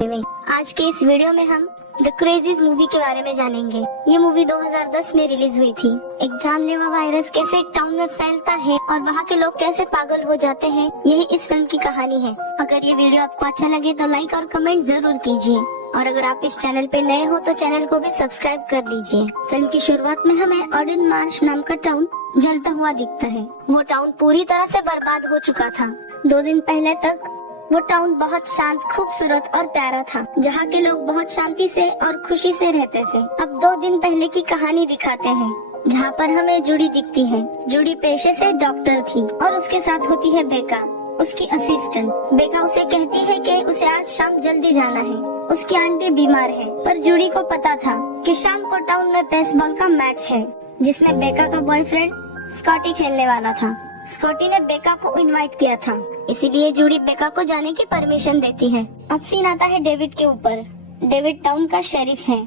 में आज के इस वीडियो में हम द क्रेजीज मूवी के बारे में जानेंगे। ये मूवी 2010 में रिलीज हुई थी। एक जानलेवा वायरस कैसे एक टाउन में फैलता है और वहाँ के लोग कैसे पागल हो जाते हैं, यही इस फिल्म की कहानी है। अगर ये वीडियो आपको अच्छा लगे तो लाइक और कमेंट जरूर कीजिए और अगर आप इस चैनल पे नए हो तो चैनल को भी सब्सक्राइब कर लीजिए। फिल्म की शुरुआत में हमें ऑर्डिन मार्श नाम का टाउन जलता हुआ दिखता है। वो टाउन पूरी तरह से बर्बाद हो चुका था। 2 दिन पहले तक वो टाउन बहुत शांत, खूबसूरत और प्यारा था, जहाँ के लोग बहुत शांति से और खुशी से रहते थे। अब 2 दिन पहले की कहानी दिखाते हैं, जहाँ पर हमें जूडी दिखती है। जूडी पेशे से डॉक्टर थी और उसके साथ होती है बेका, उसकी असिस्टेंट। बेका उसे कहती है कि उसे आज शाम जल्दी जाना है, उसकी आंटी बीमार है। पर जूडी को पता था कि शाम को टाउन में बेसबॉल का मैच है, जिसमें बेका का बॉयफ्रेंड स्कॉटी खेलने वाला था। स्कॉटी ने बेका को इनवाइट किया था, इसीलिए जूडी बेका को जाने की परमिशन देती है। अब सीन आता है डेविड के ऊपर। डेविड टाउन का शेरिफ है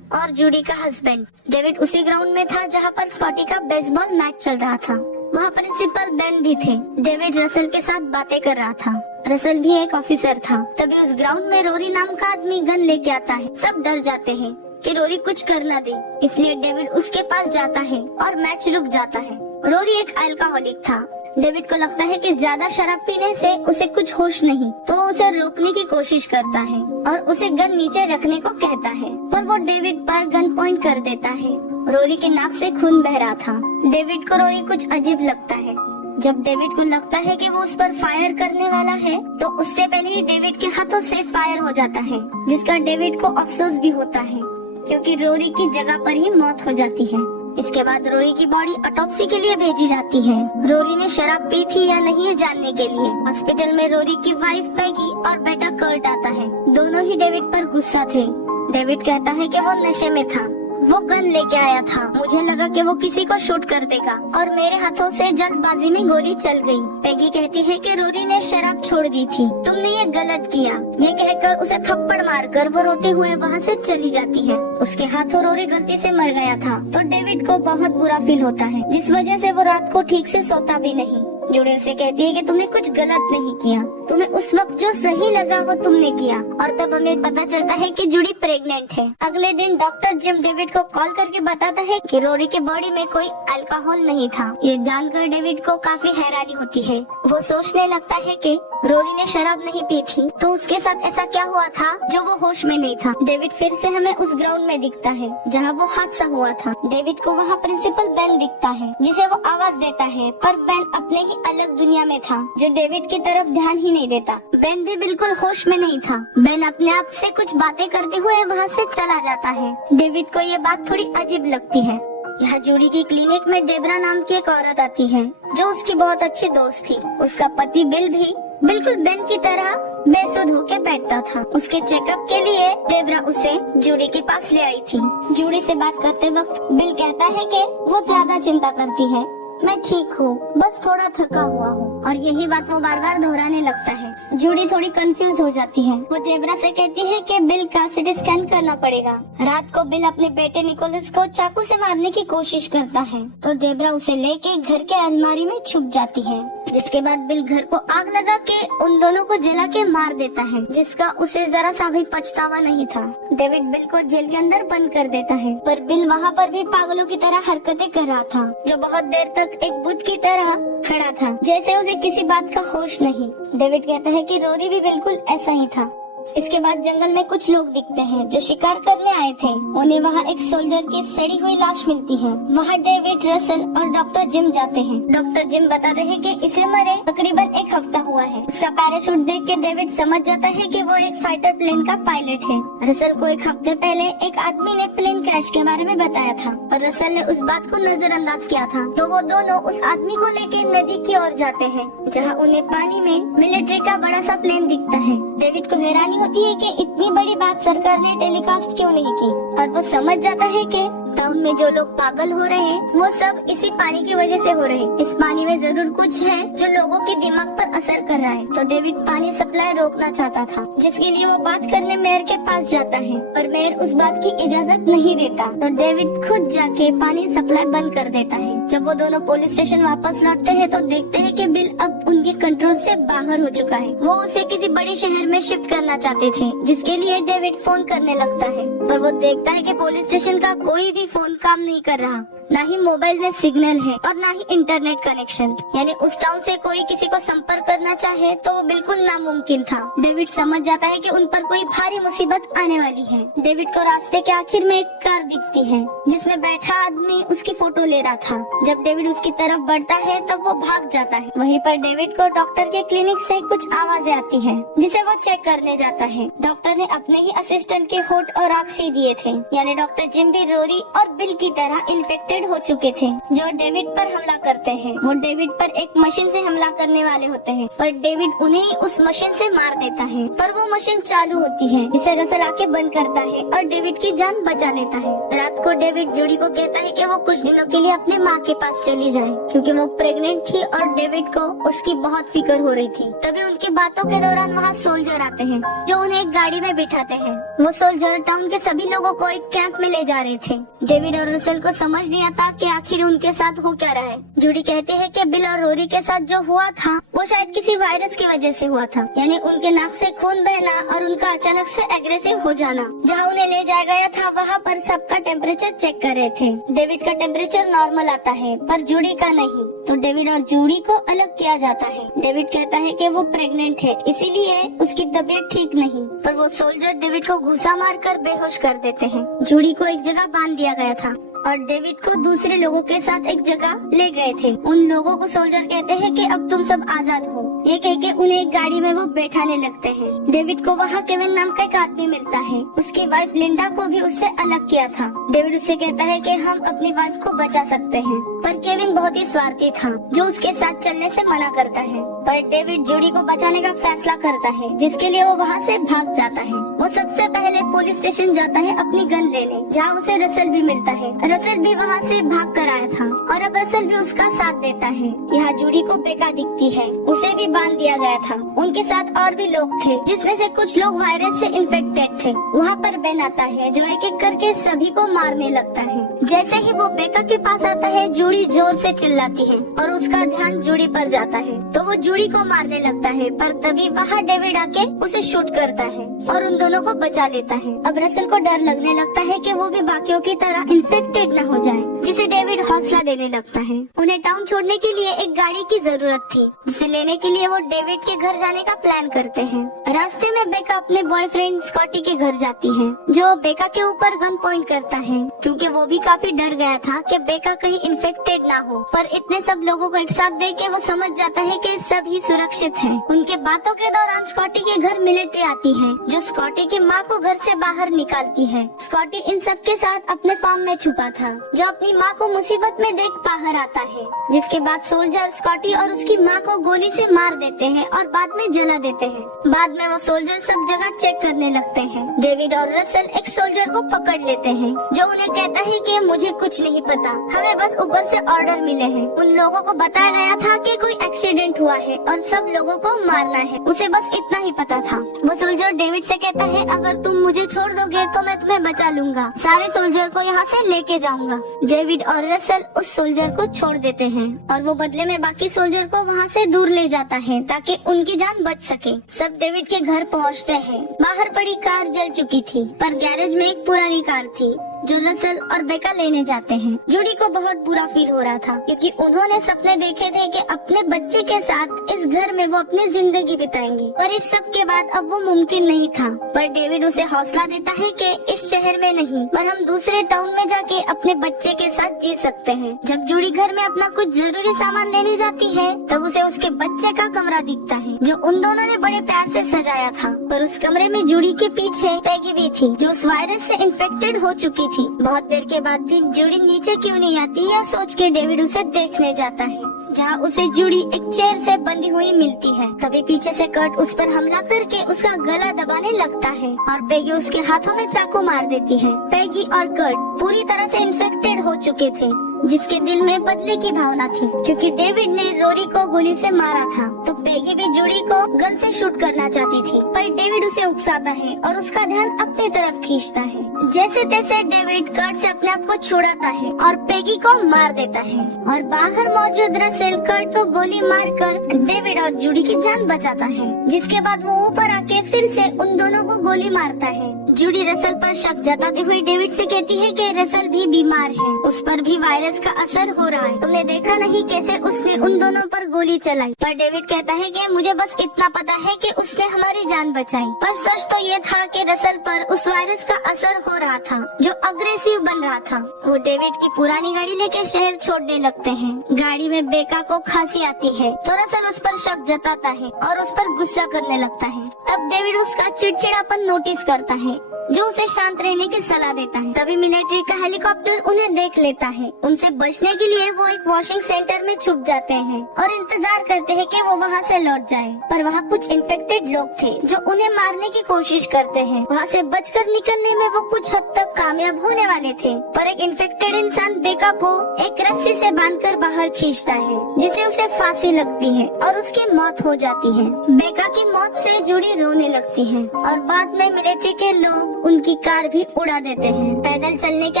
और जूडी का हस्बैंड। डेविड उसी ग्राउंड में था जहाँ पर स्कॉटी का बेसबॉल मैच चल रहा था। वहाँ प्रिंसिपल बेन भी थे। डेविड रसल के साथ बातें कर रहा था। रसल भी एक ऑफिसर था। तभी उस ग्राउंड में रोरी नाम का आदमी गन लेके आता है। सब डर जाते हैं कि रोरी कुछ कर ना दे, इसलिए डेविड उसके पास जाता है और मैच रुक जाता है। रोरी एक अल्कोहलिक था। डेविड को लगता है कि ज्यादा शराब पीने से उसे कुछ होश नहीं, तो उसे रोकने की कोशिश करता है और उसे गन नीचे रखने को कहता है, पर वो डेविड पर गन पॉइंट कर देता है। रोरी के नाक से खून बह रहा था। डेविड को रोरी कुछ अजीब लगता है। जब डेविड को लगता है कि वो उस पर फायर करने वाला है, तो उससे पहले ही डेविड के हाथों से फायर हो जाता है, जिसका डेविड को अफसोस भी होता है, क्योंकि रोरी की जगह पर ही मौत हो जाती है। इसके बाद रोरी की बॉडी ऑटोप्सी के लिए भेजी जाती है। रोरी ने शराब पी थी या नहीं ये जानने के लिए हॉस्पिटल में रोरी की वाइफ पैगी और बेटा कर्ट आता है। दोनों ही डेविड पर गुस्सा थे। डेविड कहता है कि वो नशे में था, वो गन लेके आया था। मुझे लगा कि वो किसी को शूट कर देगा और मेरे हाथों से जल्दबाजी में गोली चल गई। पैगी कहती है कि रोरी ने शराब छोड़ दी थी, तुमने ये गलत किया। ये कहकर उसे थप्पड़ मारकर वो रोते हुए वहाँ से चली जाती है। उसके हाथों रोरी गलती से मर गया था, तो डेविड को बहुत बुरा फील होता है, जिस वजह से वो रात को ठीक से सोता भी नहीं। जूडी उसे कहती है कि तुमने कुछ गलत नहीं किया, तुम्हें उस वक्त जो सही लगा वो तुमने किया। और तब हमें पता चलता है कि जूडी प्रेग्नेंट है। अगले दिन डॉक्टर जिम डेविड को कॉल करके बताता है कि रोरी के बॉडी में कोई अल्कोहल नहीं था। ये जानकर डेविड को काफी हैरानी होती है। वो सोचने लगता है कि रोरी ने शराब नहीं पी थी, तो उसके साथ ऐसा क्या हुआ था जो वो होश में नहीं था। डेविड फिर से हमें उस ग्राउंड में दिखता है जहाँ वो हादसा हुआ था। डेविड को वहाँ प्रिंसिपल बेन दिखता है, जिसे वो आवाज देता है, पर बेन अपने ही अलग दुनिया में था, जो डेविड की तरफ ध्यान ही नहीं देता। बेन भी बिल्कुल होश में नहीं था। बेन अपने आप से कुछ बातें करते हुए वहाँ से चला जाता है। डेविड को ये बात थोड़ी अजीब लगती है। यहाँ जूडी की क्लिनिक में डेबरा नाम की एक औरत आती है, जो उसकी बहुत अच्छी दोस्त थी। उसका पति बिल भी बिल्कुल बेन की तरह बेसुध होके बैठता था। उसके चेकअप के लिए डेबरा उसे जूडी के पास ले आई थी। जूडी से बात करते वक्त बिल कहता है कि वो ज्यादा चिंता करती है। मैं ठीक हूँ, बस थोड़ा थका हुआ हूँ, और यही बात वो बार बार दोहराने लगता है। जूडी थोड़ी कंफ्यूज हो जाती है। वो डेबरा से कहती है कि बिल का सिटी स्कैन करना पड़ेगा। रात को बिल अपने बेटे निकोलस को चाकू से मारने की कोशिश करता है, तो डेबरा उसे लेके घर के अलमारी में छुप जाती है। जिसके बाद बिल घर को आग लगा के उन दोनों को जला के मार देता है, जिसका उसे जरा सा भी पछतावा नहीं था। डेविड बिल को जेल के अंदर बंद कर देता है, पर बिल वहाँ पर भी पागलों की तरह हरकतें कर रहा था, जो बहुत देर तक एक बुत की तरह खड़ा था, जैसे उसे किसी बात का होश नहीं। डेविड कहता है कि रोरी भी बिल्कुल ऐसा ही था। इसके बाद जंगल में कुछ लोग दिखते हैं जो शिकार करने आए थे। उन्हें वहाँ एक सोल्जर की सड़ी हुई लाश मिलती है। वहाँ डेविड, रसल और डॉक्टर जिम जाते हैं। डॉक्टर जिम बताते हैं कि इसे मरे तकरीबन 1 हफ्ता हुआ है। उसका पैराशूट देख के डेविड समझ जाता है कि वो एक फाइटर प्लेन का पायलट है। रसल को 1 हफ्ते पहले एक आदमी ने प्लेन क्रैश के बारे में बताया था और रसल ने उस बात को नजरअंदाज किया था। तो वो दोनों उस आदमी को लेके नदी की ओर जाते हैं, जहाँ उन्हें पानी में मिलिट्री का बड़ा सा प्लेन दिखता है। डेविड को हैरानी होती है कि इतनी बड़ी बात सरकार ने टेलीकास्ट क्यों नहीं की, और वो समझ जाता है कि टाउन में जो लोग पागल हो रहे हैं वो सब इसी पानी की वजह से हो रहे हैं। इस पानी में जरूर कुछ है जो लोगों के दिमाग पर असर कर रहा है। तो डेविड पानी सप्लाई रोकना चाहता था, जिसके लिए वो बात करने मेयर के पास जाता है, पर मेयर उस बात की इजाजत नहीं देता। तो डेविड खुद जाके पानी सप्लाई बंद कर देता है। जब वो दोनों पुलिस स्टेशन वापस लौटते हैं तो देखते हैं कि बिल अब उनके कंट्रोल से बाहर हो चुका है। वो उसे किसी बड़े शहर में शिफ्ट करना चाहते थे, जिसके लिए डेविड फोन करने लगता है, पर वो देखता है कि पुलिस स्टेशन का कोई भी फोन काम नहीं कर रहा, ना ही मोबाइल में सिग्नल है और ना ही इंटरनेट कनेक्शन। यानी उस टाउन से कोई किसी को संपर्क करना चाहे तो वो बिल्कुल नामुमकिन था। डेविड समझ जाता है कि उन पर कोई भारी मुसीबत आने वाली है। डेविड को रास्ते के आखिर में एक कार दिखती है, जिसमें बैठा आदमी उसकी फोटो ले रहा था। जब डेविड उसकी तरफ बढ़ता है तब वो भाग जाता है। वहीं पर डेविड को डॉक्टर के क्लिनिक से कुछ आवाजें आती है, जिसे वो चेक करने जाता है। डॉक्टर ने अपने ही असिस्टेंट के होठ और आँख सी दिए थे, यानी डॉक्टर जिम भी रोरी और बिल की तरह इन्फेक्टेड हो चुके थे, जो डेविड पर हमला करते हैं। वो डेविड पर एक मशीन से हमला करने वाले होते हैं, पर डेविड उन्हें उस मशीन से मार देता है। पर वो मशीन चालू होती है, जिसे रसल आके बंद करता है और डेविड की जान बचा लेता है। रात को डेविड जूडी को कहता है कि वो कुछ दिनों के लिए अपने माँ के पास चली जाए, क्योंकि वो प्रेग्नेंट थी और डेविड को उसकी बहुत फिक्र हो रही थी। तभी उनकी बातों के दौरान वहाँ सोल्जर आते हैं, जो उन्हें एक गाड़ी में बिठाते हैं। वो सोल्जर टाउन के सभी लोगों को एक कैंप में ले जा रहे थे। डेविड और रसल को समझ नहीं आता कि आखिर उनके साथ हो क्या रहा है। जूडी कहती है कि बिल और रोरी के साथ जो हुआ था वो शायद किसी वायरस की वजह से हुआ था, यानी उनके नाक से खून बहना और उनका अचानक से एग्रेसिव हो जाना। जहाँ उन्हें ले जाया गया था वहाँ पर सबका टेम्परेचर चेक कर रहे थे। डेविड का टेम्परेचर नॉर्मल आता है, पर जूडी का नहीं। तो डेविड और जूडी को अलग किया जाता है। डेविड कहता है कि वो प्रेग्नेंट है, इसीलिए उसकी तबीयत ठीक नहीं, पर वो सोल्जर डेविड को घुसा मारकर बेहोश कर देते हैं। जूडी को एक जगह बांध दिया गया था और डेविड को दूसरे लोगों के साथ एक जगह ले गए थे। उन लोगों को सोल्जर कहते हैं कि अब तुम सब आजाद हो। ये कह के उन्हें एक गाड़ी में वो बैठाने लगते हैं। डेविड को वहाँ केविन नाम का एक आदमी मिलता है। उसकी वाइफ लिंडा को भी उससे अलग किया था। डेविड उससे कहता है कि हम अपनी वाइफ को बचा सकते हैं, पर केविन बहुत ही स्वार्थी था, जो उसके साथ चलने से मना करता है। पर डेविड जूडी को बचाने का फैसला करता है, जिसके लिए वो वहाँ से भाग जाता है। वो सबसे पहले पुलिस स्टेशन जाता है अपनी गन लेने, जहाँ उसे रसल भी मिलता है। रसल भी वहाँ से भाग कर आया था और अब रसल भी उसका साथ देता है। यहाँ जूडी को बेका दिखती है, उसे भी बांध दिया गया था। उनके साथ और भी लोग थे, जिसमें से कुछ लोग वायरस से इन्फेक्टेड थे। वहाँ पर बेन आता है, जो एक एक करके सभी को मारने लगता है। जैसे ही वो बेका के पास आता है, जूडी जोर से चिल्लाती है और उसका ध्यान जूडी पर जाता है, तो वो जूडी को मारने लगता है। पर तभी वहाँ डेविड आके उसे शूट करता है और उन दोनों को बचा लेता है। अब रसल को डर लगने लगता है कि वो भी बाकियों की तरह इन्फेक्टेड न हो जाए, जिसे डेविड हौसला देने लगता है। उन्हें टाउन छोड़ने के लिए एक गाड़ी की जरूरत थी, जिसे लेने के लिए वो डेविड के घर जाने का प्लान करते हैं। रास्ते में बेका अपने बॉयफ्रेंड स्कॉटी के घर जाती है, जो बेका के ऊपर गन पॉइंट करता है, क्योंकि वो भी काफी डर गया था कि बेका कहीं इन्फेक्टेड ना हो। पर इतने सब लोगों को एक साथ देख के वो समझ जाता है कि सभी सुरक्षित हैं। उनके बातों के दौरान स्कॉटी के घर मिलिट्री आती है, जो स्कॉटी की माँ को घर से बाहर निकालती है। स्कॉटी इन सब के साथ अपने फार्म में छुपा था, जो अपनी माँ को मुसीबत में देख बाहर आता है। जिसके बाद सोल्जर स्कॉटी और उसकी माँ को गोली से मार देते हैं और बाद में जला देते हैं। बाद में वो सोल्जर सब जगह चेक करने लगते हैं। डेविड और रसल एक सोल्जर को पकड़ लेते हैं, जो उन्हें कहता है कि मुझे कुछ नहीं पता, हमें बस ऊपर से ऑर्डर मिले हैं। उन लोगों को बताया गया था कि कोई एक्सीडेंट हुआ है और सब लोगों को मारना है, उसे बस इतना ही पता था। वो सोल्जर डेविड से कहता है, अगर तुम मुझे छोड़ दोगे तो मैं तुम्हें बचा लूंगा, सारे सोल्जर को यहाँ से लेके जाऊंगा। डेविड और रसल उस सोल्जर को छोड़ देते हैं और वो बदले में बाकी सोल्जर को वहाँ से दूर ले जाता है, ताकि उनकी जान बच सके। सब डेविड के घर पहुँचते हैं। बाहर पड़ी कार जल चुकी थी, पर गैरेज में एक पुरानी कार थी, जो रसल और बेका लेने जाते हैं। जूडी को बहुत बुरा फील हो रहा था, क्योंकि उन्होंने सपने देखे थे कि अपने बच्चे के साथ इस घर में वो अपनी जिंदगी बिताएंगी, पर इस सब के बाद अब वो मुमकिन नहीं था। पर डेविड उसे हौसला देता है कि इस शहर में नहीं, पर हम दूसरे टाउन में जाके अपने बच्चे के साथ जी सकते हैं। जब जूडी घर में अपना कुछ जरूरी सामान लेने जाती है, तब उसे उसके बच्चे का कमरा दिखता है, जो उन दोनों ने बड़े प्यार से सजाया था। पर उस कमरे में जूडी के पीछे पैगी भी थी, जो उस वायरस से इन्फेक्टेड हो चुकी थी। बहुत देर के बाद भी जूडी नीचे क्यों नहीं आती, यह सोच के डेविड उसे देखने जाता है। जहाँ उसे जूडी एक चेयर से बंधी हुई मिलती है। तभी पीछे से कर्ट उस पर हमला करके उसका गला दबाने लगता है और पेगी उसके हाथों में चाकू मार देती है। पेगी और कर्ट पूरी तरह से इन्फेक्टेड हो चुके थे, जिसके दिल में बदले की भावना थी क्योंकि डेविड ने रोरी को गोली से मारा था। तो पेगी भी जूडी को गन से शूट करना चाहती थी, पर डेविड उसे उकसाता है और उसका ध्यान अपनी तरफ खींचता है। जैसे तैसे डेविड कर्ट से अपने आप को छुड़ाता है और पेगी को मार देता है और बाहर मौजूद रसेल कर्ट को गोली मारकर डेविड और जूडी की जान बचाता है। जिसके बाद वो ऊपर आके फिर से उन दोनों को गोली मारता है। जूडी रसेल पर शक जताते हुए डेविड से कहती है कि रसेल भी बीमार है, उस पर भी वायरस का असर हो रहा है। तुमने देखा नहीं कैसे उसने उन दोनों पर गोली चलाई? पर डेविड कहता है कि मुझे बस इतना पता है कि उसने हमारी जान बचाई। पर सच तो ये था कि रसेल पर उस वायरस का असर हो रहा था जो अग्रेसिव बन रहा था। वो डेविड की पुरानी गाड़ी लेके शहर छोड़ने लगते हैं। गाड़ी में बेका को खांसी आती है तो रसेल उस पर शक जताता है और उस पर गुस्सा करने लगता है। तब डेविड उसका चिड़चिड़ापन नोटिस करता है जो उसे शांत रहने की सलाह देता है। तभी मिलिट्री का हेलीकॉप्टर उन्हें देख लेता है। उनसे बचने के लिए वो एक वॉशिंग सेंटर में छुप जाते हैं और इंतजार करते हैं कि वो वहाँ से लौट जाए। पर वहाँ कुछ इन्फेक्टेड लोग थे जो उन्हें मारने की कोशिश करते हैं। वहाँ से बचकर निकलने में वो कुछ हद तक कामयाब होने वाले थे, पर एक इन्फेक्टेड इंसान बेका को एक रस्सी से बांधकर बाहर खींचता है, जिसे उसे फांसी लगती है और उसकी मौत हो जाती है। बेका की मौत से जूडी रोने लगती है और बाद में मिलिट्री के लोग उनकी कार भी उड़ा देते हैं। पैदल चलने के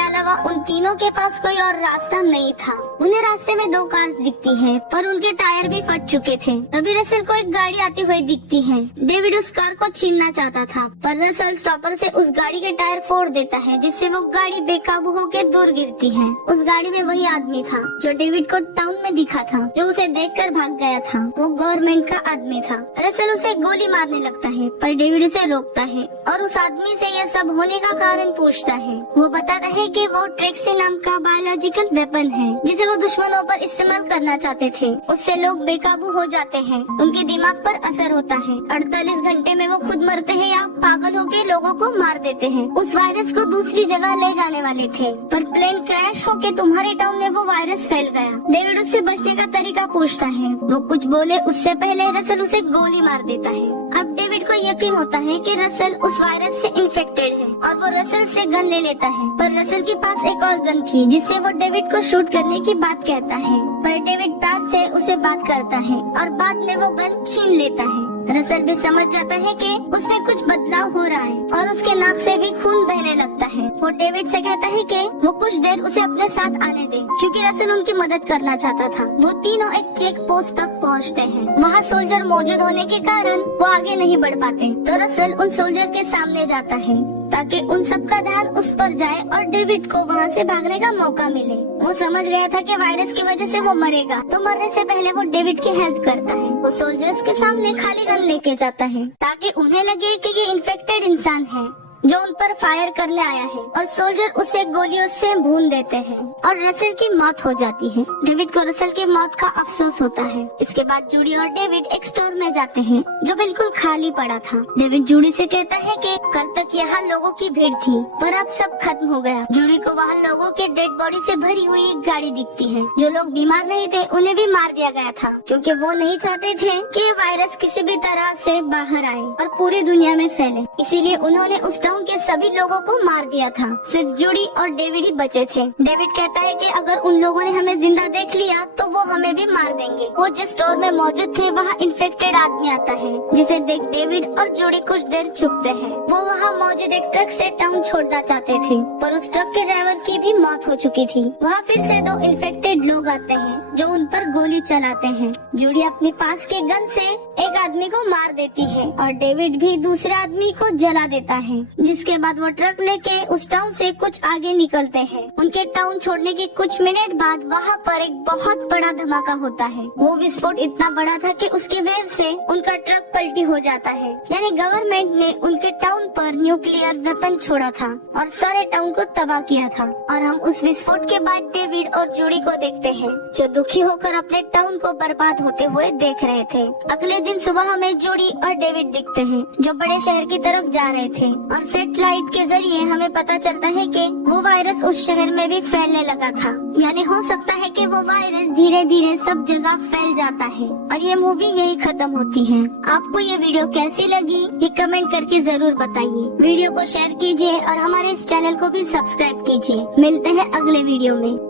अलावा उन तीनों के पास कोई और रास्ता नहीं था। उन्हें रास्ते में 2 कार्स दिखती हैं, पर उनके टायर भी फट चुके थे। तभी रसेल को एक गाड़ी आती हुई दिखती है। डेविड उस कार को छीनना चाहता था, पर रसेल स्टॉपर से उस गाड़ी के टायर फोड़ देता है, जिससे वो गाड़ी बेकाबू होकर दूर गिरती है। उस गाड़ी में वही आदमी था जो डेविड को टाउन में दिखा था, जो उसे देखकर भाग गया था। वो गवर्नमेंट का आदमी था। रसेल उसे गोली मारने लगता है, पर डेविड उसे रोकता है और उस आदमी से यह सब होने का कारण पूछता है। वो बताता है कि वो ट्रेक्सी नाम का बायोलॉजिकल वेपन है, जिसे वो दुश्मनों पर इस्तेमाल करना चाहते थे। उससे लोग बेकाबू हो जाते हैं, उनके दिमाग पर असर होता है। 48 घंटे में वो खुद मरते हैं या पागल होकर लोगों को मार देते हैं। उस वायरस को दूसरी जगह ले जाने वाले थे, पर प्लेन क्रैश होके तुम्हारे टाउन में वो वायरस फैल गया। डेविड उससे बचने का तरीका पूछता है। वो कुछ बोले उससे पहले रसेल उसे गोली मार देता है। अब डेविड को यकीन होता है कि रसेल उस वायरस से इन्फेक्टेड है और वो रसेल से गन ले लेता है। पर रसेल के पास एक और गन थी, जिससे वो डेविड को शूट करने की बात कहता है। पर डेविड प्यार से उसे बात करता है और बाद में वो गन छीन लेता है। रसेल भी समझ जाता है कि उसमें कुछ बदलाव हो रहा है और उसके नाक से भी खून बहने लगता है। वो डेविड से कहता है कि वो कुछ देर उसे अपने साथ आने दे, क्योंकि रसेल उनकी मदद करना चाहता था। वो तीनों एक चेक पोस्ट तक पहुंचते हैं। वहाँ सोल्जर मौजूद होने के कारण वो आगे नहीं बढ़ पाते, तो रसेल उन सोल्जर के सामने जाता है ताकि उन सबका ध्यान उस पर जाए और डेविड को वहाँ से भागने का मौका मिले। वो समझ गया था कि वायरस की वजह से वो मरेगा, तो मरने से पहले वो डेविड की हेल्प करता है। वो सोल्जर्स के सामने खाली गन लेके जाता है ताकि उन्हें लगे कि ये इन्फेक्टेड इंसान है जो उन पर फायर करने आया है, और सोल्जर उसे गोलियों से भून देते हैं और रसेल की मौत हो जाती है। डेविड को रसेल की मौत का अफसोस होता है। इसके बाद जूडी और डेविड एक स्टोर में जाते हैं जो बिल्कुल खाली पड़ा था। डेविड जूडी से कहता है कि कल तक यहाँ लोगों की भीड़ थी, पर अब सब खत्म हो गया। जूडी को वहाँ लोगों के डेड बॉडी से भरी हुई एक गाड़ी दिखती है। जो लोग बीमार नहीं थे उन्हें भी मार दिया गया था, क्योंकि वो नहीं चाहते थे कि ये वायरस किसी भी तरह से बाहर आए और पूरी दुनिया में फैले। इसीलिए उन्होंने उस के सभी लोगों को मार दिया था। सिर्फ जूडी और डेविड ही बचे थे। डेविड कहता है कि अगर उन लोगों ने हमें जिंदा देख लिया तो वो हमें भी मार देंगे। वो जिस स्टोर में मौजूद थे वहाँ इन्फेक्टेड आदमी आता है, जिसे देख डेविड और जूडी कुछ देर छुपते हैं। वो वहाँ मौजूद एक ट्रक से टाउन छोड़ना चाहते थे, पर उस ट्रक के ड्राइवर की भी मौत हो चुकी थी। वहाँ फिर से 2 इन्फेक्टेड लोग आते हैं जो उन पर गोली चलाते हैं। जूडी अपने पास के गन से एक आदमी को मार देती है और डेविड भी दूसरे आदमी को जला देता है। जिसके बाद वो ट्रक लेके उस टाउन से कुछ आगे निकलते हैं। उनके टाउन छोड़ने के कुछ मिनट बाद वहाँ पर एक बहुत बड़ा धमाका होता है। वो विस्फोट इतना बड़ा था कि उसकी वेव से उनका ट्रक पलटी हो जाता है। यानी गवर्नमेंट ने उनके टाउन पर न्यूक्लियर वेपन छोड़ा था और सारे टाउन को तबाह किया था। और हम उस विस्फोट के बाद डेविड और जूडी को देखते हैं, जो दुखी होकर अपने टाउन को बर्बाद होते हुए देख रहे थे। अगले दिन सुबह हमें जूडी और डेविड दिखते हैं, जो बड़े शहर की तरफ जा रहे थे और सैटेलाइट के जरिए हमें पता चलता है कि वो वायरस उस शहर में भी फैलने लगा था। यानी हो सकता है कि वो वायरस धीरे धीरे सब जगह फैल जाता है और ये मूवी यही खत्म होती है। आपको ये वीडियो कैसी लगी ये कमेंट करके जरूर बताइए। वीडियो को शेयर कीजिए और हमारे इस चैनल को भी सब्सक्राइब कीजिए। मिलते हैं अगले वीडियो में।